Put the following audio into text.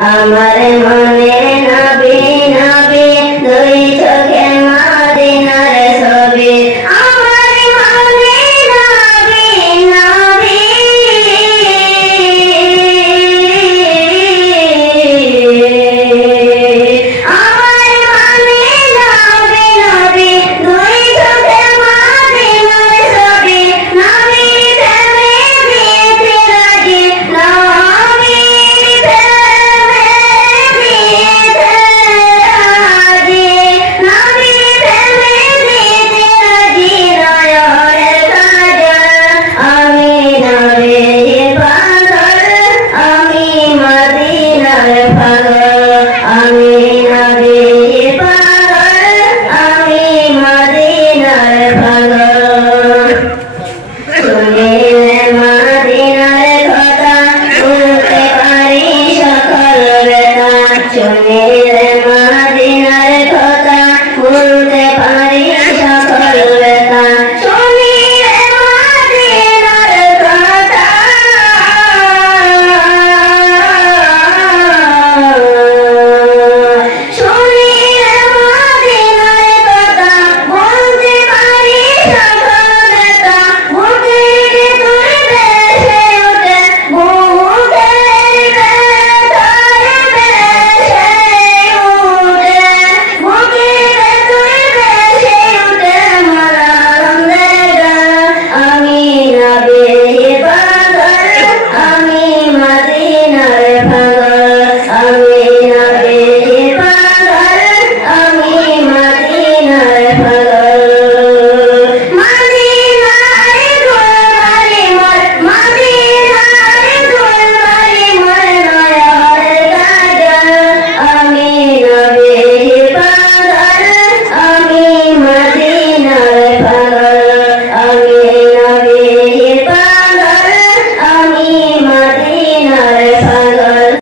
আমার মনে নবী নবী দুই চোখে মদিনার ছবি আমার মনে নবী নবী আমার মনে নবী নবী দুই চোখে মদিনার ছবি নবী প্রেমে দিতে রাজি নবী Amen.